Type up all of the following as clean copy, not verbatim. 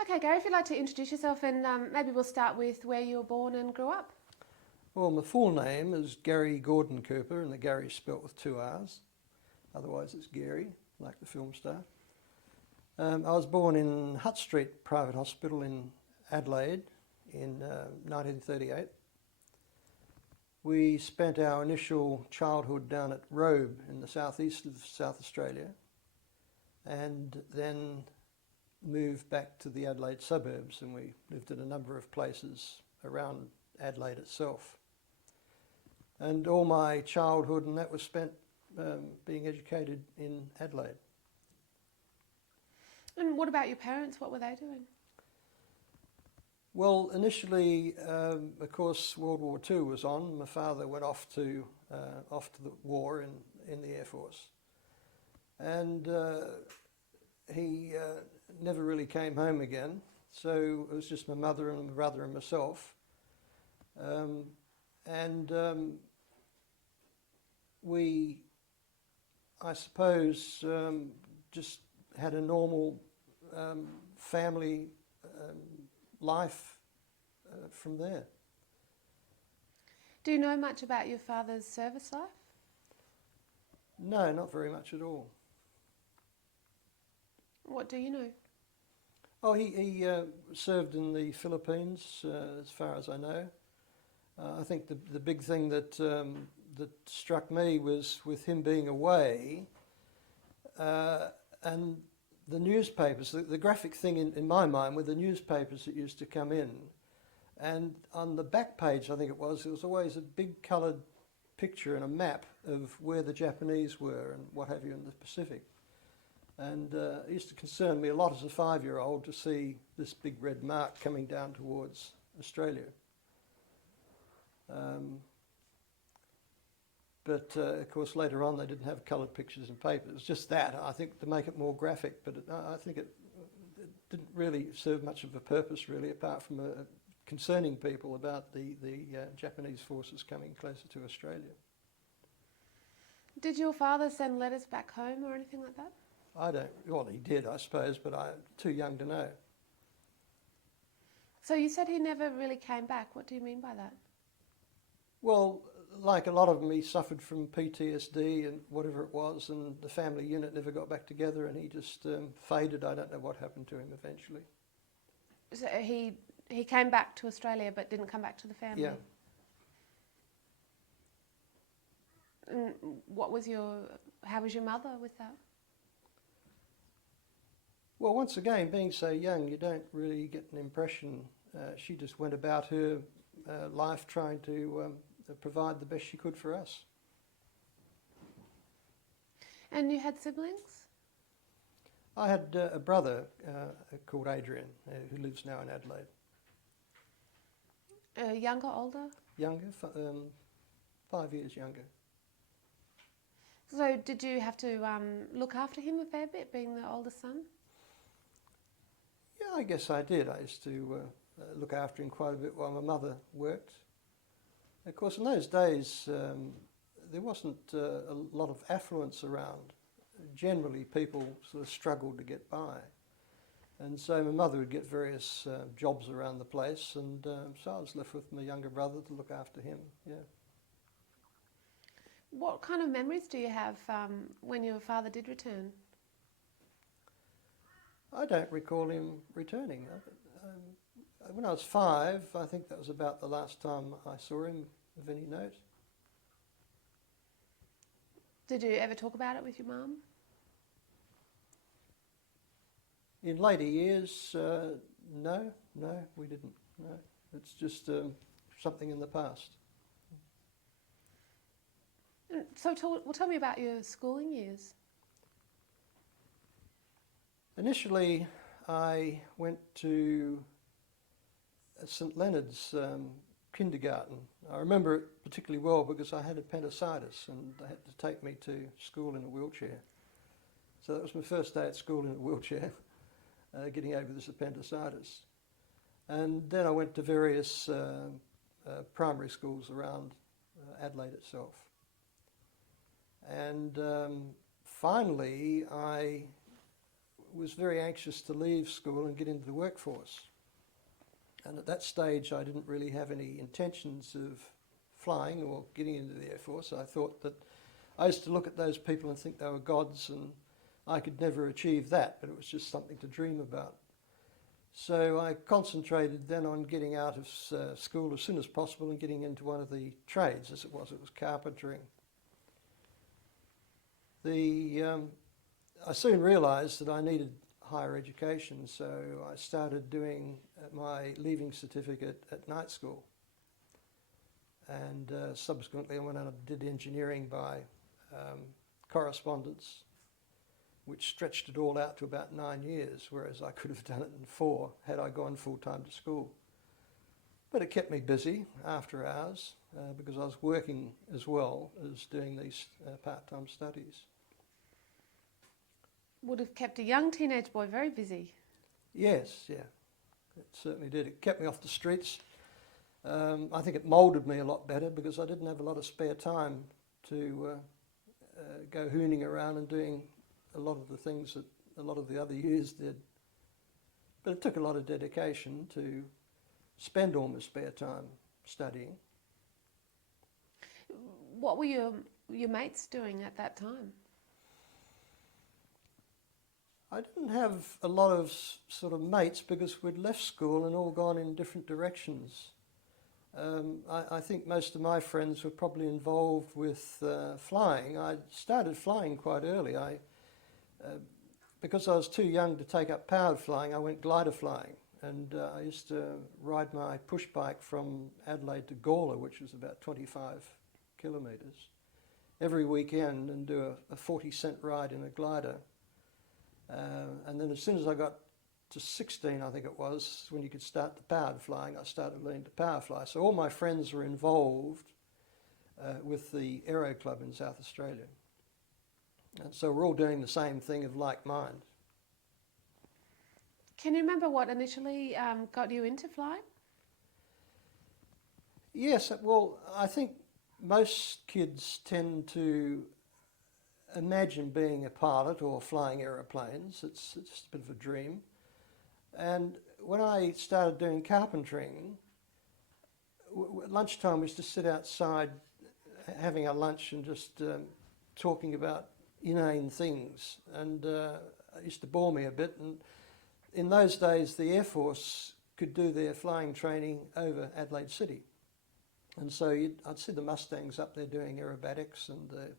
Okay, Gary, if you'd like to introduce yourself, and maybe we'll start with where you were born and grew up. Well, my full name is Garry Gordon Cooper, and the Garry's spelt with two R's. Otherwise it's Gary, like the film star. I was born in Hutt Street Private Hospital in Adelaide in 1938. We spent our initial childhood down at Robe in the southeast of South Australia, and then moved back to the Adelaide suburbs, and we lived in a number of places around Adelaide itself. And all my childhood and that was spent being educated in Adelaide. And what about your parents? What were they doing? Well, initially, of course, World War II was on. My father went off to the war in the Air Force, and he never really came home again. So it was just my mother and my brother and myself, we, I suppose, just had a normal family life from there. Do you know much about your father's service life? No, not very much at all. What do you know? Oh, he served in the Philippines, as far as I know. I think the big thing that that struck me was with him being away, and the newspapers. The graphic thing in my mind were the newspapers that used to come in, and on the back page, I think it was always a big coloured picture and a map of where the Japanese were and what have you in the Pacific. And it used to concern me a lot as a 5-year-old to see this big red mark coming down towards Australia. But of course later on they didn't have coloured pictures in paper. It was just that, I think, to make it more graphic, but I think it didn't really serve much of a purpose really, apart from concerning people about the Japanese forces coming closer to Australia. Did your father send letters back home or anything like that? Well, he did, I suppose, but I'm too young to know. So you said he never really came back. What do you mean by that? Well, like a lot of them, he suffered from PTSD and whatever it was, and the family unit never got back together, and he just faded. I don't know what happened to him eventually. So he came back to Australia but didn't come back to the family? Yeah. And how was your mother with that? Well, once again, being so young, you don't really get an impression. She just went about her life trying to provide the best she could for us. And you had siblings? I had a brother called Adrian, who lives now in Adelaide. Younger, older? Younger, 5 years younger. So did you have to look after him a fair bit, being the oldest son? Yeah, I guess I did. I used to look after him quite a bit while my mother worked. Of course, in those days, there wasn't a lot of affluence around. Generally, people sort of struggled to get by. And so my mother would get various jobs around the place, and so I was left with my younger brother to look after him, yeah. What kind of memories do you have when your father did return? I don't recall him returning. When I was 5, I think that was about the last time I saw him of any note. Did you ever talk about it with your mum? In later years, no, we didn't. No, it's just something in the past. So tell me about your schooling years. Initially, I went to St Leonard's kindergarten. I remember it particularly well because I had appendicitis and they had to take me to school in a wheelchair. So that was my first day at school in a wheelchair, getting over this appendicitis. And then I went to various primary schools around Adelaide itself. And finally, I was very anxious to leave school and get into the workforce. And at that stage I didn't really have any intentions of flying or getting into the Air Force. I thought that I used to look at those people and think they were gods, and I could never achieve that, but it was just something to dream about. So I concentrated then on getting out of school as soon as possible and getting into one of the trades, as it was carpentering. I soon realised that I needed higher education, so I started doing my leaving certificate at night school. And subsequently I went on and did engineering by correspondence, which stretched it all out to about 9 years, whereas I could have done it in 4 had I gone full-time to school. But it kept me busy after hours because I was working as well as doing these part-time studies. Would have kept a young teenage boy very busy. Yes, yeah, it certainly did. It kept me off the streets. I think it moulded me a lot better because I didn't have a lot of spare time to go hooning around and doing a lot of the things that a lot of the other youths did. But it took a lot of dedication to spend all my spare time studying. What were your mates doing at that time? I didn't have a lot of sort of mates because we'd left school and all gone in different directions. I think most of my friends were probably involved with flying. I started flying quite early. Because I was too young to take up powered flying, I went glider flying. And I used to ride my push bike from Adelaide to Gawler, which was about 25 kilometres, every weekend, and do a 40-cent ride in a glider. And then as soon as I got to 16, I think it was, when you could start the powered flying, I started learning to power fly. So all my friends were involved with the Aero Club in South Australia. And so we're all doing the same thing of like mind. Can you remember what initially got you into flying? Yes, well, I think most kids tend to imagine being a pilot or flying aeroplanes. It's just a bit of a dream. And when I started doing carpentering, at lunchtime we used to sit outside having our lunch and just talking about inane things. And it used to bore me a bit. And in those days, the Air Force could do their flying training over Adelaide City. And so I'd see the Mustangs up there doing aerobatics and the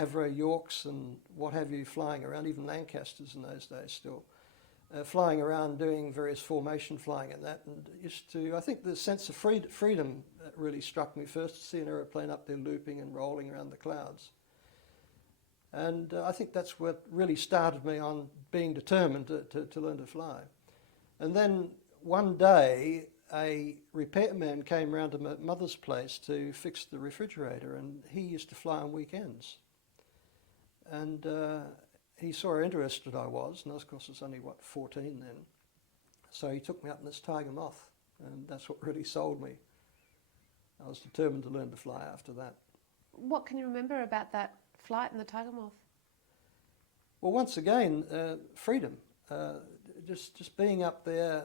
Avro Yorks and what have you flying around, even Lancasters in those days still, flying around doing various formation flying and that. And used to, I think the sense of freedom really struck me first, to see an aeroplane up there looping and rolling around the clouds. And I think that's what really started me on being determined to learn to fly. And then one day a repairman came round to my mother's place to fix the refrigerator, and he used to fly on weekends. And he saw how interested I was, and of course I was only, 14 then. So he took me up in this Tiger Moth, and that's what really sold me. I was determined to learn to fly after that. What can you remember about that flight in the Tiger Moth? Well, once again, freedom. Just being up there.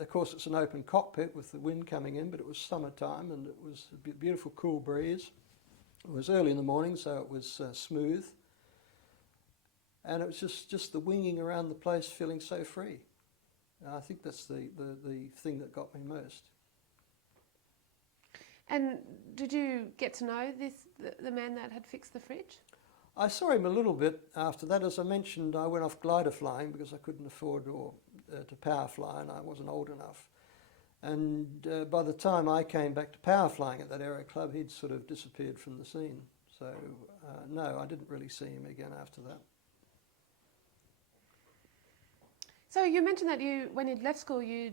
Of course, it's an open cockpit with the wind coming in, but it was summertime and it was a beautiful cool breeze. It was early in the morning, so it was smooth. And it was just the winging around the place, feeling so free. I think that's the thing that got me most. And did you get to know the man that had fixed the fridge? I saw him a little bit after that. As I mentioned, I went off glider flying because I couldn't afford to power fly, and I wasn't old enough. And by the time I came back to power flying at that Aero Club, he'd sort of disappeared from the scene. So no, I didn't really see him again after that. So you mentioned that when you'd left school, you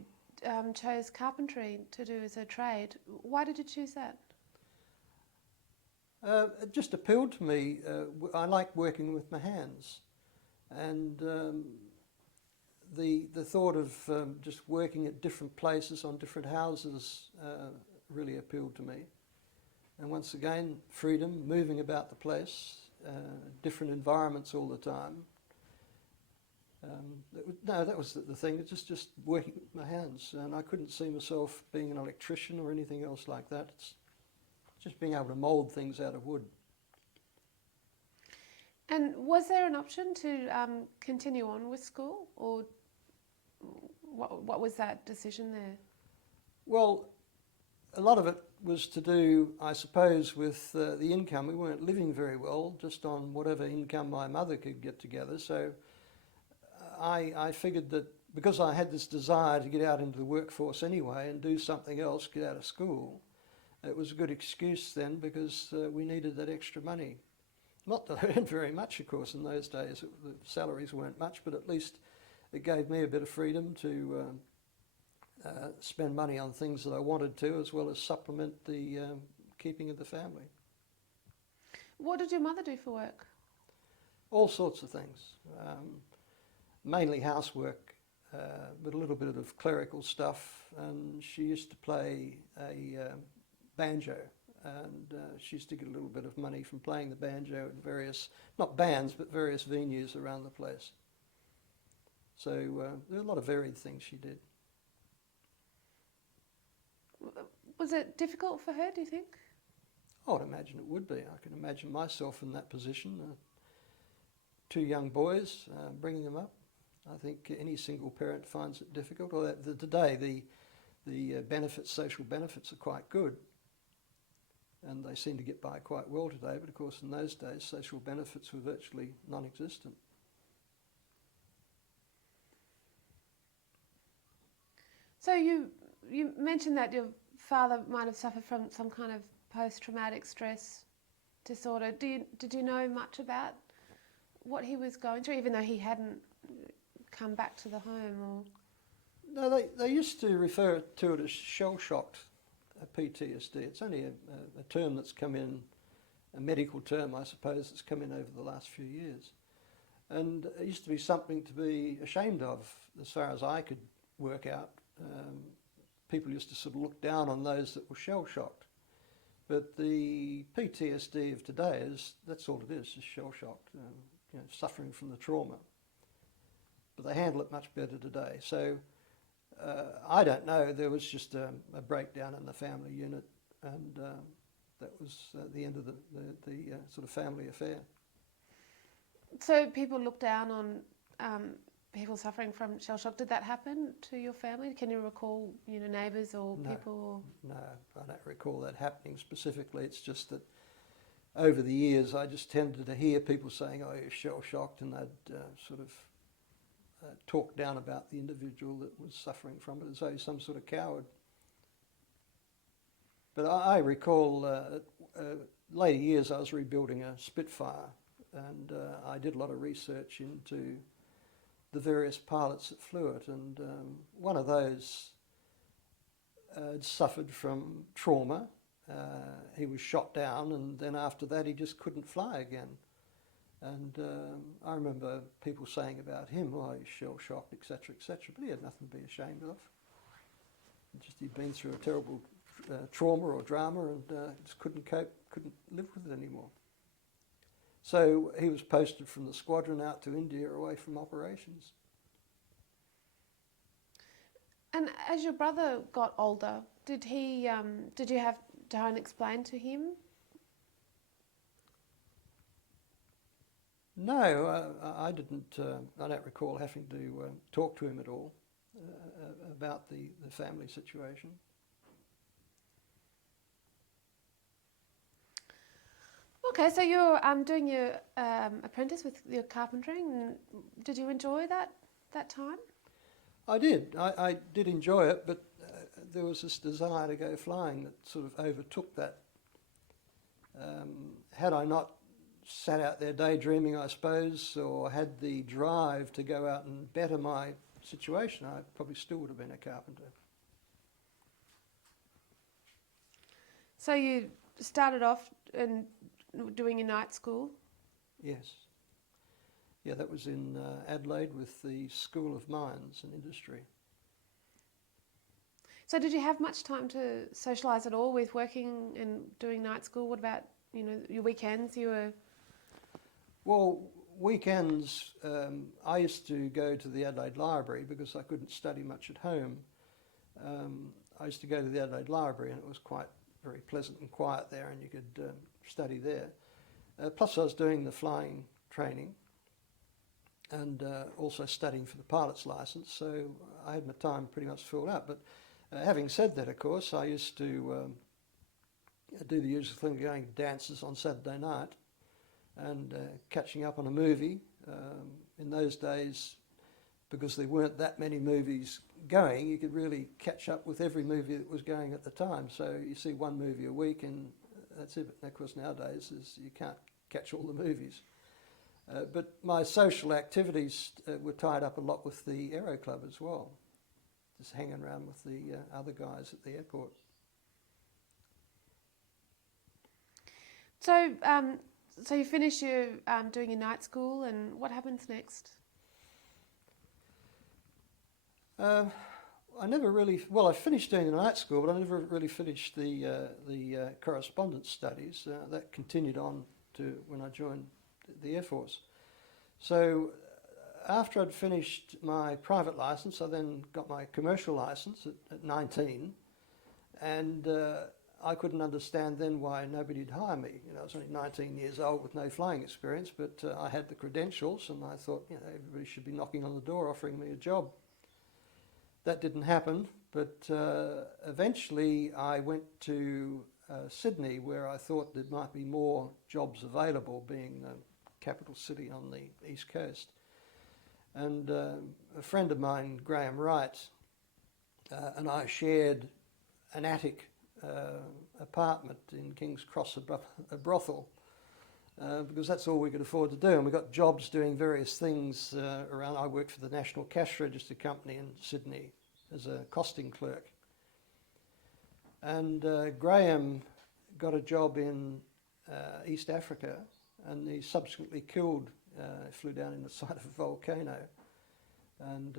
chose carpentry to do as a trade. Why did you choose that? It just appealed to me. I like working with my hands, and the thought of just working at different places on different houses really appealed to me. And once again, freedom, moving about the place, different environments all the time. No, that was the thing. It's just working with my hands, and I couldn't see myself being an electrician or anything else like that. It's just being able to mould things out of wood. And was there an option to continue on with school, or what was that decision there? Well, a lot of it was to do, I suppose, with the income. We weren't living very well, just on whatever income my mother could get together. So I figured that because I had this desire to get out into the workforce anyway and do something else, get out of school, it was a good excuse then, because we needed that extra money. Not that I earned very much, of course, in those days. The salaries weren't much, but at least it gave me a bit of freedom to spend money on things that I wanted to, as well as supplement the keeping of the family. What did your mother do for work? All sorts of things. Mainly housework, but a little bit of clerical stuff. And she used to play a banjo, and she used to get a little bit of money from playing the banjo at various, not bands, but various venues around the place. So there are a lot of varied things she did. Was it difficult for her, do you think? I would imagine it would be. I can imagine myself in that position. Two young boys, bringing them up. I think any single parent finds it difficult. Although today the benefits, social benefits, are quite good, and they seem to get by quite well today. But of course, in those days, social benefits were virtually non-existent. So you mentioned that your father might have suffered from some kind of post-traumatic stress disorder. Did you know much about what he was going through, even though he hadn't come back to the home? Or No, they used to refer to it as shell-shocked PTSD. It's only a term that's come in, a medical term, I suppose, that's come in over the last few years. And it used to be something to be ashamed of, as far as I could work out. People used to sort of look down on those that were shell-shocked. But the PTSD of today that's all it is shell-shocked, suffering from the trauma. But they handle it much better today. So I don't know, there was just a breakdown in the family unit, and that was the end of the sort of family affair. so people look down on people suffering from shell shock. Did that happen to your family? Can you recall, neighbours or people? No, I don't recall that happening specifically. It's just that over the years I just tended to hear people saying, "Oh, you're shell-shocked," and they'd sort of talk down about the individual that was suffering from it as though he's some sort of coward. But I recall later years I was rebuilding a Spitfire, and I did a lot of research into the various pilots that flew it, and one of those had suffered from trauma. He was shot down, and then after that he just couldn't fly again. And I remember people saying about him, "Oh, he's shell-shocked, etc., etc." But he had nothing to be ashamed of. He'd been through a terrible trauma or drama, and just couldn't cope, couldn't live with it anymore. So he was posted from the squadron out to India, away from operations. And as your brother got older, did you have to try and explain to him? No, I didn't. I don't recall having to talk to him at all about the family situation. Okay, so you're doing your apprentice with your carpentering. And did you enjoy that time? I did. I did enjoy it, but there was this desire to go flying that sort of overtook that. Had I not sat out there daydreaming, I suppose, or had the drive to go out and better my situation, I probably still would have been a carpenter. So you started off in doing your night school? Yes. Yeah, that was in Adelaide with the School of Mines and Industry. So did you have much time to socialise at all with working and doing night school? What about, your weekends? You were... Well, weekends, I used to go to the Adelaide Library because I couldn't study much at home. I used to go to the Adelaide Library, and it was quite very pleasant and quiet there, and you could study there. Plus I was doing the flying training and also studying for the pilot's license, so I had my time pretty much filled up. But having said that, of course, I used to do the usual thing, going to dances on Saturday night and catching up on a movie. In those days, because there weren't that many movies going, you could really catch up with every movie that was going at the time. So you see one movie a week and that's it. But of course nowadays you can't catch all the movies. But my social activities were tied up a lot with the Aero Club as well, just hanging around with the other guys at the airport. So, so you finish your doing your night school, and what happens next? I never really, well, I finished doing the night school, but I never really finished the correspondence studies. That continued on to when I joined the Air Force. So after I'd finished my private license, I then got my commercial license at 19, and I couldn't understand then why nobody'd hire me. You know, I was only 19 years old with no flying experience, but I had the credentials, and I thought, you know, everybody should be knocking on the door offering me a job. That didn't happen, but eventually I went to Sydney, where I thought there might be more jobs available, being the capital city on the east coast. And a friend of mine, Graham Wright, and I shared an attic apartment in King's Cross, a brothel, because that's all we could afford to do. And we got jobs doing various things around. I worked for the National Cash Register Company in Sydney as a costing clerk. And Graham got a job in East Africa, and he subsequently killed, flew down in the side of a volcano. And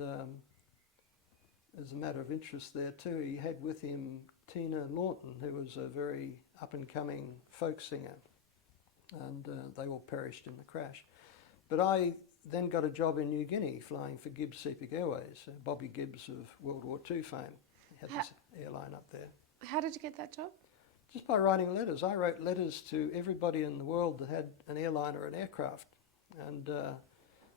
as a matter of interest there too, he had with him Tina Lawton, who was a very up-and-coming folk singer, and they all perished in the crash. But I then got a job in New Guinea flying for Gibbs Sepik Airways, Bobby Gibbs of World War II fame. He had this airline up there. How did you get that job? Just by writing letters. I wrote letters to everybody in the world that had an airline or an aircraft, and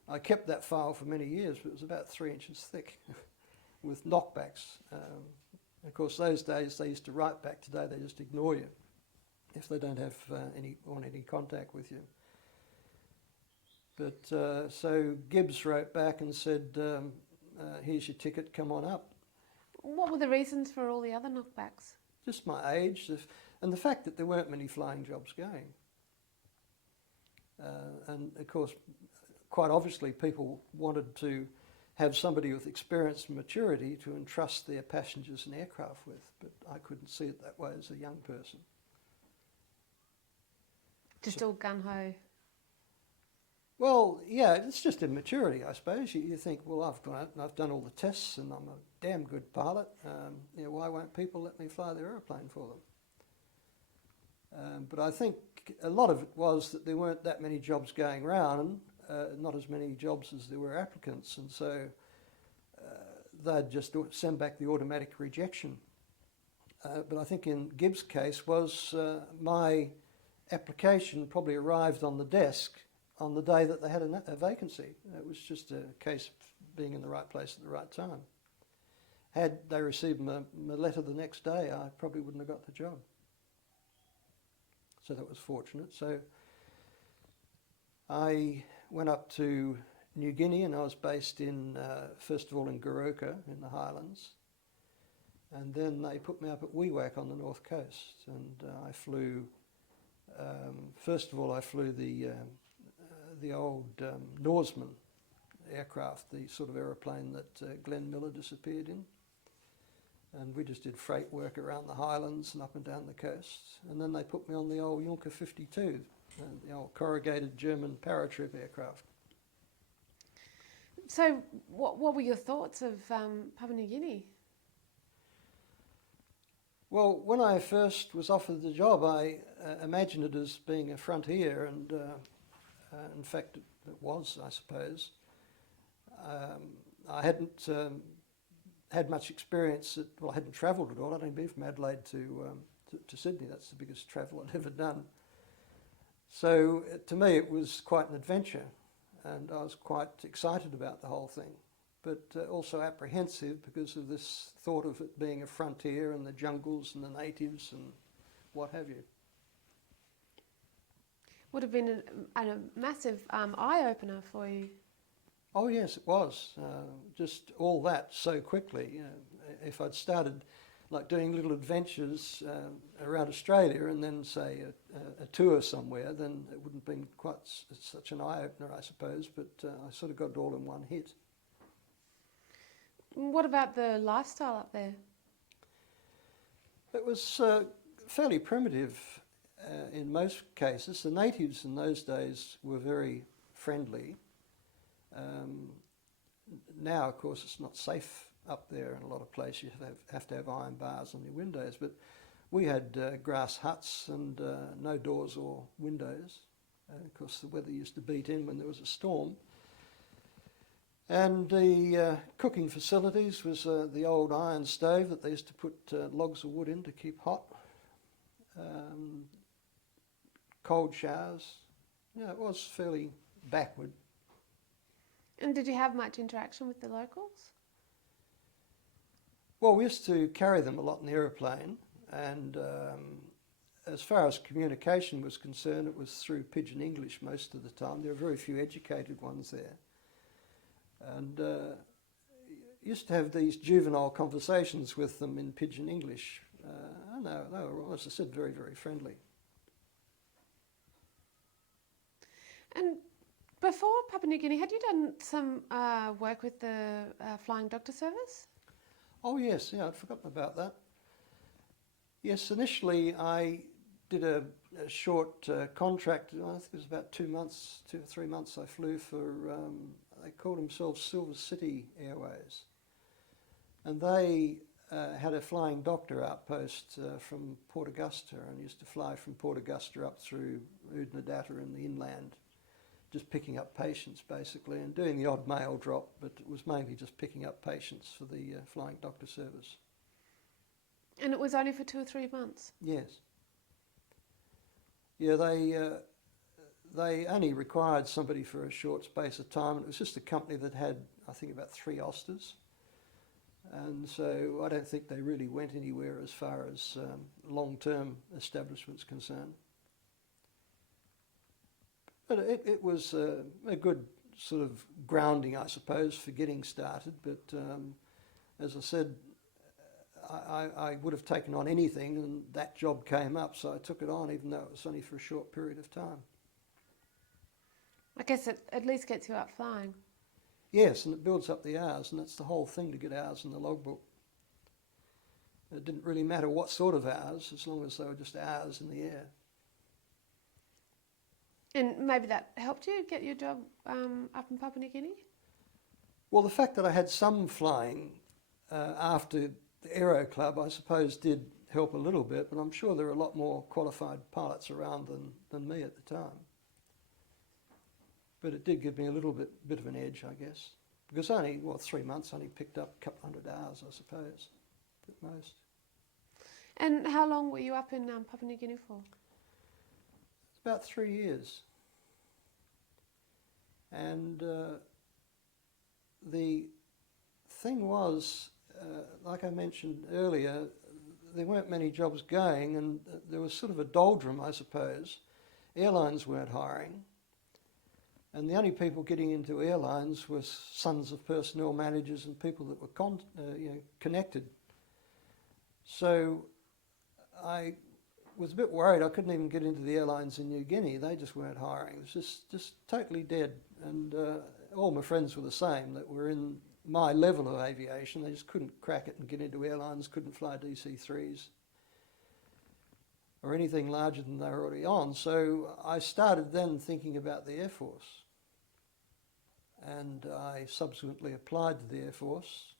I kept that file for many years, but it was about 3 inches thick with knockbacks. Of course, those days they used to write back. Today they just ignore you if they don't have want any contact with you. But so Gibbs wrote back and said, here's your ticket, come on up. What were the reasons for all the other knockbacks? Just my age, and the fact that there weren't many flying jobs going. And of course, quite obviously people wanted to have somebody with experience and maturity to entrust their passengers and aircraft with, but I couldn't see it that way as a young person. Just all gung-ho? Well, yeah, it's just immaturity, I suppose. You think, well, I've gone out and I've done all the tests and I'm a damn good pilot. You know, why won't people let me fly their aeroplane for them? But I think a lot of it was that there weren't that many jobs going around, not as many jobs as there were applicants, and so they'd just send back the automatic rejection. But I think in Gibbs' case was my application probably arrived on the desk on the day that they had a vacancy. It was just a case of being in the right place at the right time. Had they received my letter the next day, I probably wouldn't have got the job. So that was fortunate. So I went up to New Guinea, and I was based in, first of all in Goroka in the highlands, and then they put me up at Wewak on the north coast, and I flew, first of all I flew the old Norseman aircraft, the sort of aeroplane that Glenn Miller disappeared in. And we just did freight work around the highlands and up and down the coast. And then they put me on the old Junker 52, the old corrugated German paratroop aircraft. So what were your thoughts of Papua New Guinea? Well, when I first was offered the job, I imagined it as being a frontier, and In fact, it was, I suppose. I hadn't had much experience. I hadn't travelled at all. I'd only been from Adelaide to Sydney. That's the biggest travel I'd ever done. So to me, it was quite an adventure, and I was quite excited about the whole thing, but also apprehensive because of this thought of it being a frontier and the jungles and the natives and what have you. Would have been a massive eye-opener for you. Oh yes, it was. Just all that so quickly. You know, if I'd started like doing little adventures around Australia and then say a tour somewhere, then it wouldn't have been quite such an eye-opener, I suppose, but I sort of got it all in one hit. What about the lifestyle up there? It was fairly primitive in most cases. The natives in those days were very friendly. Now, of course, it's not safe up there in a lot of places. You have to have iron bars on your windows, but we had grass huts and no doors or windows. Of course, the weather used to beat in when there was a storm. And the cooking facilities was the old iron stove that they used to put logs of wood in to keep hot. Cold showers. Yeah, it was fairly backward. And did you have much interaction with the locals? Well, we used to carry them a lot in the aeroplane, and as far as communication was concerned, it was through pidgin English most of the time. There were very few educated ones there. And used to have these juvenile conversations with them in pidgin English. And they were, as I said, very, very friendly. And before Papua New Guinea, had you done some work with the Flying Doctor Service? Oh yes, yeah, I'd forgotten about that. Yes, initially I did a short contract. I think it was about 2 months, 2 or 3 months. I flew for. They called themselves Silver City Airways, and they had a flying doctor outpost from Port Augusta, and used to fly from Port Augusta up through Oodnadatta in the inland, just picking up patients basically, and doing the odd mail drop, but it was mainly just picking up patients for the Flying Doctor Service. And it was only for 2 or 3 months? Yes. Yeah, they only required somebody for a short space of time. It was just a company that had, I think, about 3 Osters. And so I don't think they really went anywhere as far as long-term establishment's concerned. But it was a good sort of grounding, I suppose, for getting started. But as I said, I would have taken on anything, and that job came up, so I took it on, even though it was only for a short period of time. I guess it at least gets you out flying. Yes, and it builds up the hours, and that's the whole thing, to get hours in the logbook. It didn't really matter what sort of hours, as long as they were just hours in the air. And maybe that helped you get your job up in Papua New Guinea? Well, the fact that I had some flying after the Aero Club, I suppose, did help a little bit, but I'm sure there were a lot more qualified pilots around than me at the time. But it did give me a little bit of an edge, I guess, because only, 3 months, only picked up a couple hundred hours, I suppose, at most. And how long were you up in Papua New Guinea for? About 3 years. And the thing was, like I mentioned earlier, there weren't many jobs going, and there was sort of a doldrum, I suppose. Airlines weren't hiring, and the only people getting into airlines were sons of personnel managers and people that were connected. So I was a bit worried. I couldn't even get into the airlines in New Guinea. They just weren't hiring. It was just totally dead. And all my friends were the same, that were in my level of aviation. They just couldn't crack it and get into airlines, couldn't fly DC-3s or anything larger than they were already on. So I started then thinking about the Air Force. And I subsequently applied to the Air Force.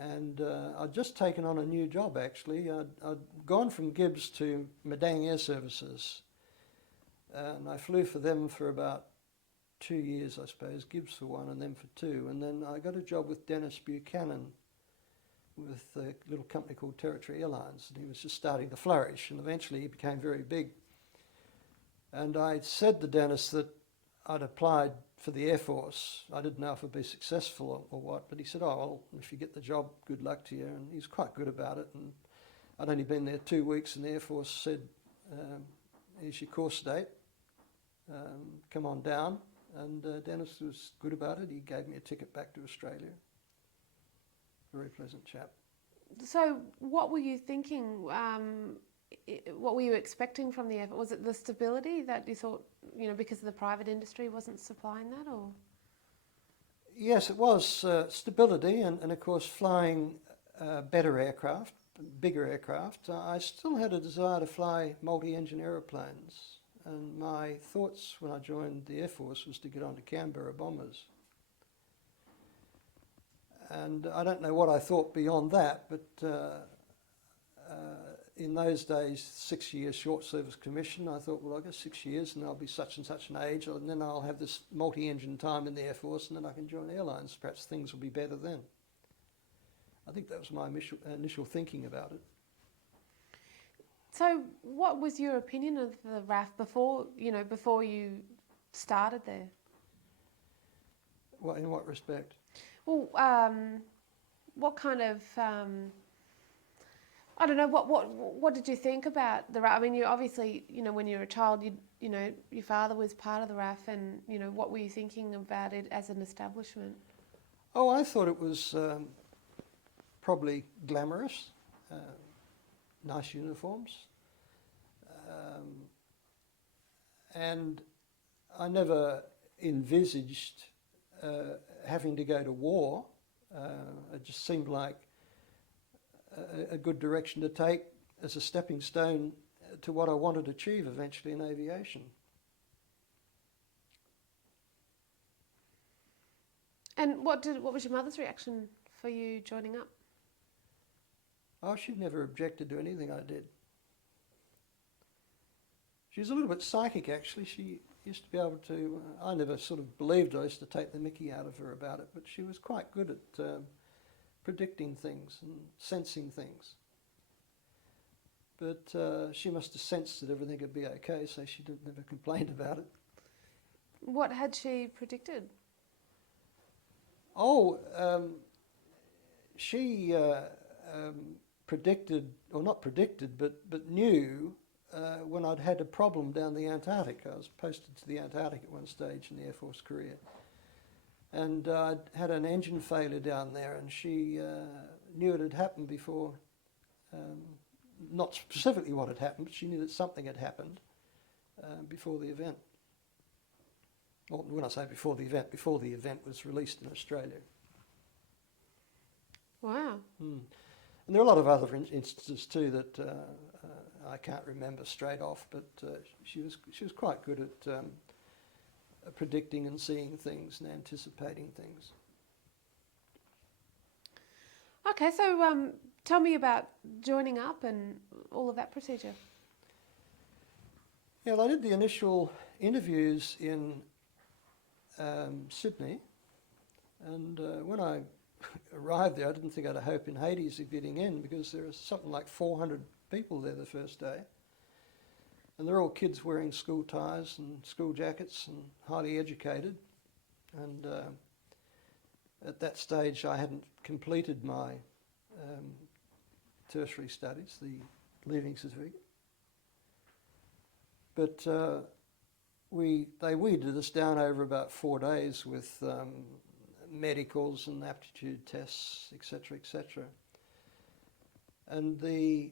And I'd just taken on a new job, actually. I'd gone from Gibbs to Madang Air Services and I flew for them for about 2 years, I suppose, Gibbs for 1 and them for 2, and then I got a job with Dennis Buchanan with a little company called Territory Airlines, and he was just starting to flourish, and eventually he became very big. And I said to Dennis that I'd applied for the Air Force. I didn't know if I'd be successful or what, but he said, oh, well, if you get the job, good luck to you. And he's quite good about it. And I'd only been there 2 weeks, and the Air Force said, here's your course date, come on down. And Dennis was good about it. He gave me a ticket back to Australia. Very pleasant chap. So what were you thinking? What were you expecting from the effort? Was it the stability that you thought, because the private industry wasn't supplying that, or? Yes, it was stability and of course flying better aircraft, bigger aircraft. I still had a desire to fly multi-engine aeroplanes, and my thoughts when I joined the Air Force was to get onto Canberra bombers. And I don't know what I thought beyond that, but in those days, 6 years short service commission, I thought, well, I guess 6 years and I'll be such and such an age, and then I'll have this multi-engine time in the Air Force, and then I can join airlines. Perhaps things will be better then. I think that was my initial thinking about it. So what was your opinion of the RAF before you started there? In what respect? Well, what kind of, I don't know, what did you think about the RAF? I mean, you obviously, when you were a child, your father was part of the RAF, and, what were you thinking about it as an establishment? Oh, I thought it was probably glamorous, nice uniforms, and I never envisaged having to go to war. It just seemed like a good direction to take as a stepping stone to what I wanted to achieve eventually in aviation. And what was your mother's reaction for you joining up? Oh, she never objected to anything I did. She was a little bit psychic, actually. She used to be able to, I never sort of believed I used to take the mickey out of her about it, but she was quite good at predicting things and sensing things. But she must have sensed that everything would be okay, so she never complained about it. What had she predicted? Oh, she predicted, or not predicted, but knew when I'd had a problem down the Antarctic. I was posted to the Antarctic at one stage in the Air Force career. And I'd had an engine failure down there, and she knew it had happened before, not specifically what had happened, but she knew that something had happened before the event. Well, when I say before the event was released in Australia. Wow. And there are a lot of other instances too that I can't remember straight off, but she was quite good at predicting and seeing things and anticipating things. Okay, so tell me about joining up and all of that procedure. Yeah, well, I did the initial interviews in Sydney, and when I arrived there, I didn't think I had a hope in Hades of getting in, because there was something like 400 people there the first day. And they're all kids wearing school ties and school jackets and highly educated. And at that stage, I hadn't completed my tertiary studies, the leaving certificate. But they weeded us down over about 4 days with medicals and aptitude tests, etc., etc. And there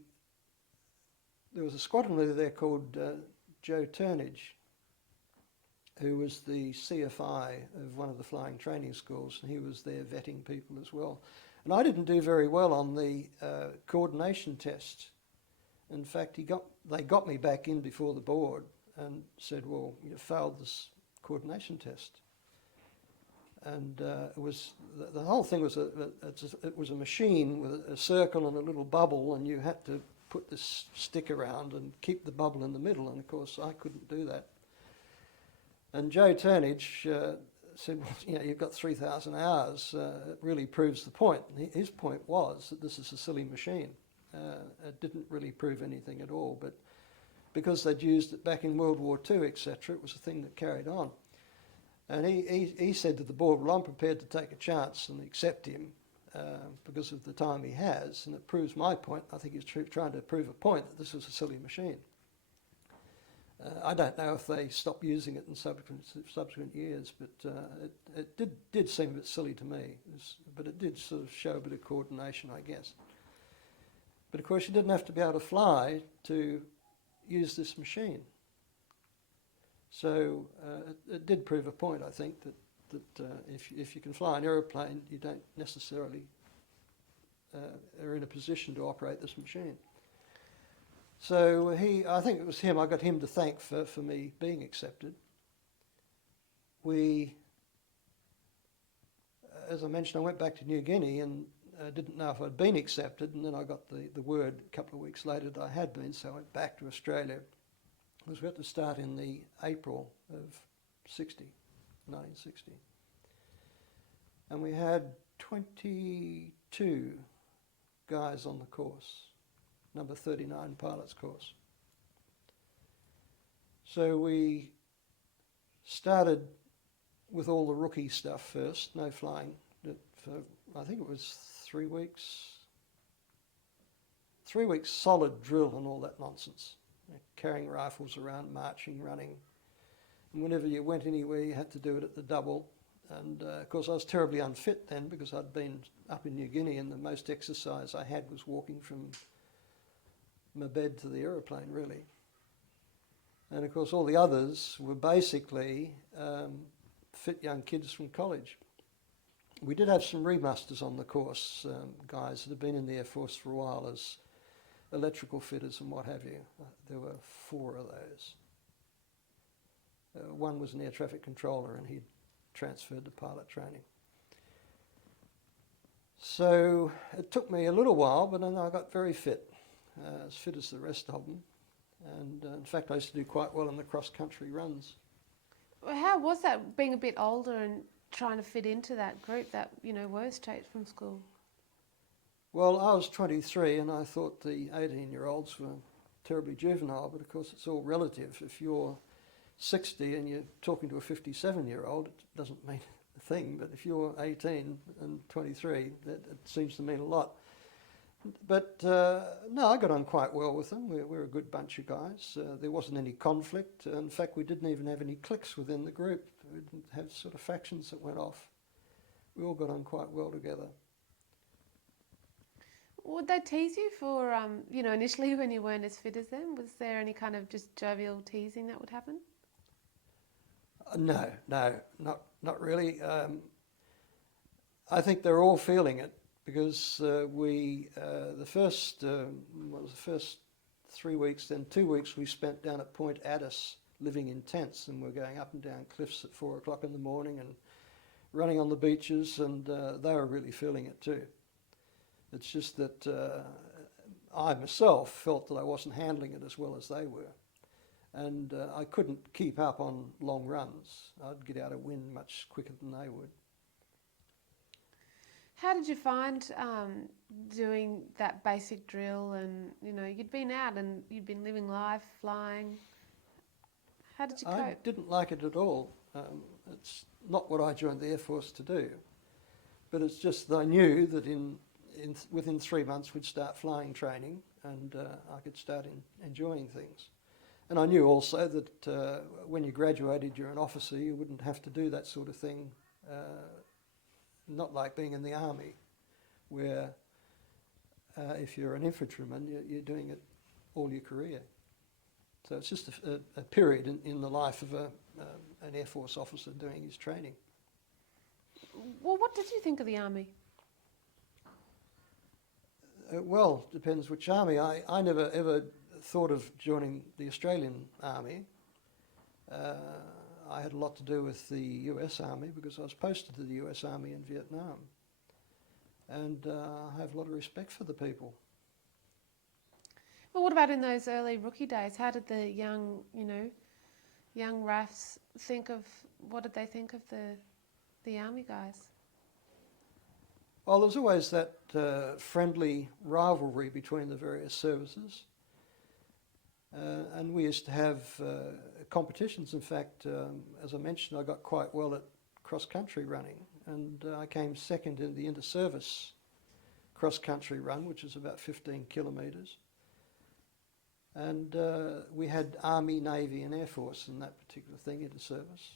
was a squadron leader there called Joe Turnage, who was the CFI of one of the flying training schools, and he was there vetting people as well. And I didn't do very well on the coordination test. In fact, they got me back in before the board and said, well, you failed this coordination test. And it was the whole thing was it was a machine with a circle and a little bubble, and you had to put this stick around and keep the bubble in the middle. And of course, I couldn't do that. And Joe Turnage said, well, you know, you've got 3,000 hours. It really proves the point. And his point was that this is a silly machine. It didn't really prove anything at all, but because they'd used it back in World War II, etc., it was a thing that carried on. And he said to the board, well, I'm prepared to take a chance and accept him because of the time he has, and it proves my point. I think he's trying to prove a point that this was a silly machine. I don't know if they stopped using it in subsequent years, but it did seem a bit silly to me. But it did sort of show a bit of coordination, I guess. But of course, you didn't have to be able to fly to use this machine. So it did prove a point, I think, that if you can fly an aeroplane, you don't necessarily are in a position to operate this machine. So I think it was him, I got him to thank for me being accepted. As I mentioned, I went back to New Guinea and didn't know if I'd been accepted, and then I got the word a couple of weeks later that I had been, so I went back to Australia. I was about to start in the April of 1960. And we had 22 guys on the course, number 39 pilot's course. So we started with all the rookie stuff first, no flying, for I think it was 3 weeks. 3 weeks solid drill and all that nonsense. Carrying rifles around, marching, running. And whenever you went anywhere, you had to do it at the double. And of course, I was terribly unfit then because I'd been up in New Guinea and the most exercise I had was walking from my bed to the aeroplane, really. And of course, all the others were basically fit young kids from college. We did have some remusters on the course, guys that had been in the Air Force for a while as electrical fitters and what have you. There were 4 of those. One was an air traffic controller and he'd transferred to pilot training. So it took me a little while, but then I got very fit, as fit as the rest of them. And in fact, I used to do quite well in the cross-country runs. Well, how was that, being a bit older and trying to fit into that group that, you know, were straight from school? Well, I was 23 and I thought the 18-year-olds were terribly juvenile, but of course it's all relative. If you're 60 and you're talking to a 57-year-old, it doesn't mean a thing, but if you're 18 and 23, it seems to mean a lot. But no, I got on quite well with them. We're a good bunch of guys. There wasn't any conflict. In fact, we didn't even have any cliques within the group. We didn't have sort of factions that went off. We all got on quite well together. Would they tease you for, you know, initially when you weren't as fit as them? Was there any kind of just jovial teasing that would happen? No, not really. I think they're all feeling it because the first 3 weeks, then 2 weeks we spent down at Point Addis living in tents, and we're going up and down cliffs at 4 o'clock in the morning and running on the beaches, and they were really feeling it too. It's just that I myself felt that I wasn't handling it as well as they were. And I couldn't keep up on long runs. I'd get out of wind much quicker than they would. How did you find doing that basic drill and, you know, you'd been out and you'd been living life, flying. How did you cope? I didn't like it at all. It's not what I joined the Air Force to do. But it's just that I knew that within 3 months we'd start flying training and I could start enjoying things. And I knew also that when you graduated, you're an officer, you wouldn't have to do that sort of thing. Not like being in the army, where if you're an infantryman, you're doing it all your career. So it's just a period in the life of an Air Force officer doing his training. Well, what did you think of the army? Well, depends which army. I never ever thought of joining the Australian Army. I had a lot to do with the US Army because I was posted to the US Army in Vietnam. And I have a lot of respect for the people. Well, what about in those early rookie days? How did the young, you know, young RAFs think of, what did they think of the army guys? Well, there's always that friendly rivalry between the various services. And we used to have competitions. In fact, as I mentioned, I got quite well at cross-country running, and I came second in the inter-service cross-country run, which is about 15 kilometres. And we had Army, Navy and Air Force in that particular thing, inter-service.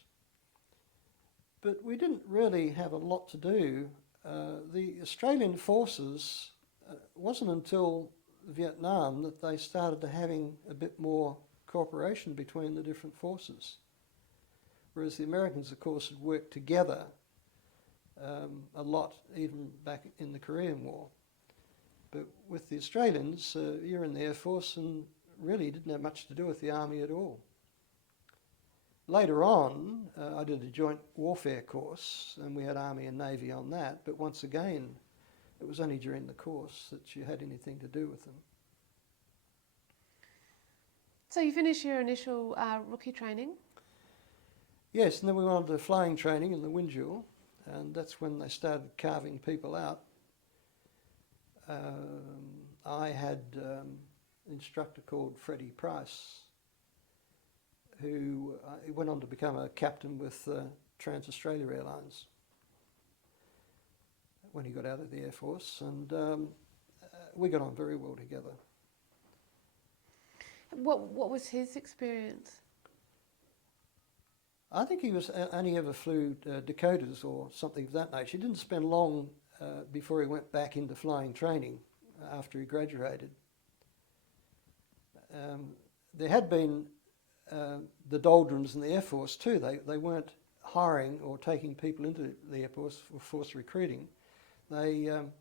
But we didn't really have a lot to do. The Australian forces, wasn't until Vietnam that they started to having a bit more cooperation between the different forces. Whereas the Americans, of course, had worked together a lot, even back in the Korean War. But with the Australians, you're in the Air Force and really didn't have much to do with the Army at all. Later on, I did a joint warfare course, and we had Army and Navy on that, but once again, it was only during the course that you had anything to do with them. So you finished your initial rookie training? Yes, and then we went on to flying training in the Windjule, and that's when they started carving people out. I had an instructor called Freddie Price, who went on to become a captain with Trans-Australia Airlines when he got out of the Air Force, and we got on very well together. What was his experience? I think he was only ever flew Dakotas or something of that nature. He didn't spend long before he went back into flying training after he graduated. There had been the doldrums in the Air Force too. They weren't hiring or taking people into the Air Force for forced recruiting. And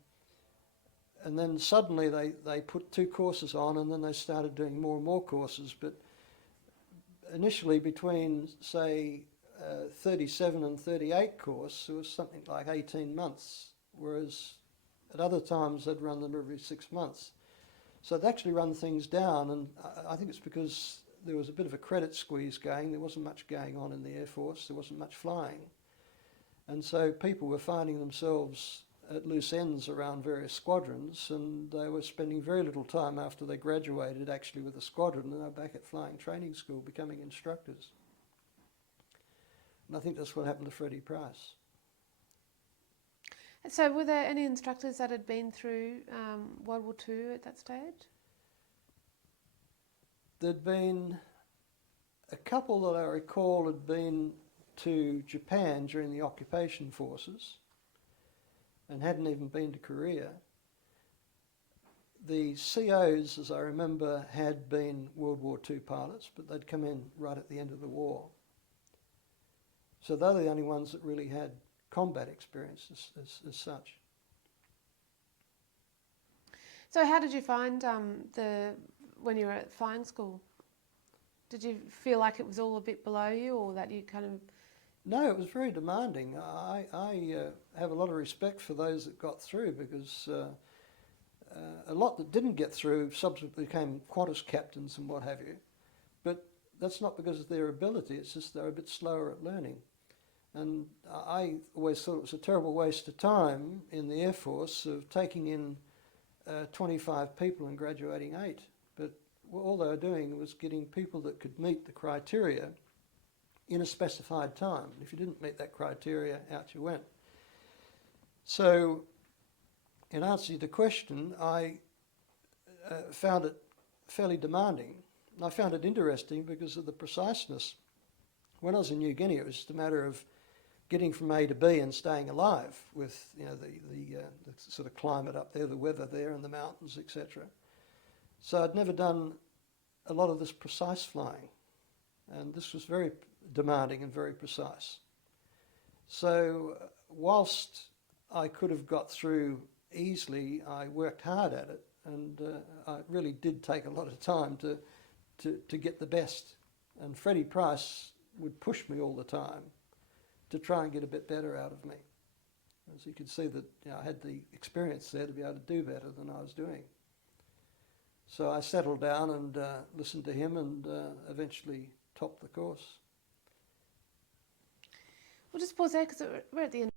then suddenly they put 2 courses on, and then they started doing more and more courses. But initially, between say 37 and 38 course, it was something like 18 months, whereas at other times they'd run them every 6 months. So they actually run things down, and I think it's because there was a bit of a credit squeeze going. There wasn't much going on in the Air Force. There wasn't much flying. And so people were finding themselves at loose ends around various squadrons, and they were spending very little time after they graduated actually with a squadron, and they were back at flying training school becoming instructors. And I think that's what happened to Freddie Price. So were there any instructors that had been through World War II at that stage? There'd been a couple that I recall had been to Japan during the occupation forces and hadn't even been to Korea. The COs, as I remember, had been World War II pilots, but they'd come in right at the end of the war. So they're the only ones that really had combat experience as such. So how did you find when you were at flying school? Did you feel like it was all a bit below you, or that you kind of... No, it was very demanding. I have a lot of respect for those that got through, because a lot that didn't get through subsequently became Qantas captains and what have you. But that's not because of their ability, it's just they're a bit slower at learning. And I always thought it was a terrible waste of time in the Air Force of taking in 25 people and graduating 8. But all they were doing was getting people that could meet the criteria in a specified time. If you didn't meet that criteria, out you went. So, in answer to the question, I found it fairly demanding. And I found it interesting because of the preciseness. When I was in New Guinea, it was just a matter of getting from A to B and staying alive with the sort of climate up there, the weather there and the mountains, etc. So I'd never done a lot of this precise flying, and this was very demanding and very precise. So whilst I could have got through easily, I worked hard at it, and I really did take a lot of time to get the best. And Freddie Price would push me all the time to try and get a bit better out of me. As you can see that I had the experience there to be able to do better than I was doing. So I settled down and listened to him and eventually topped the course. We'll just pause there because we're at the end.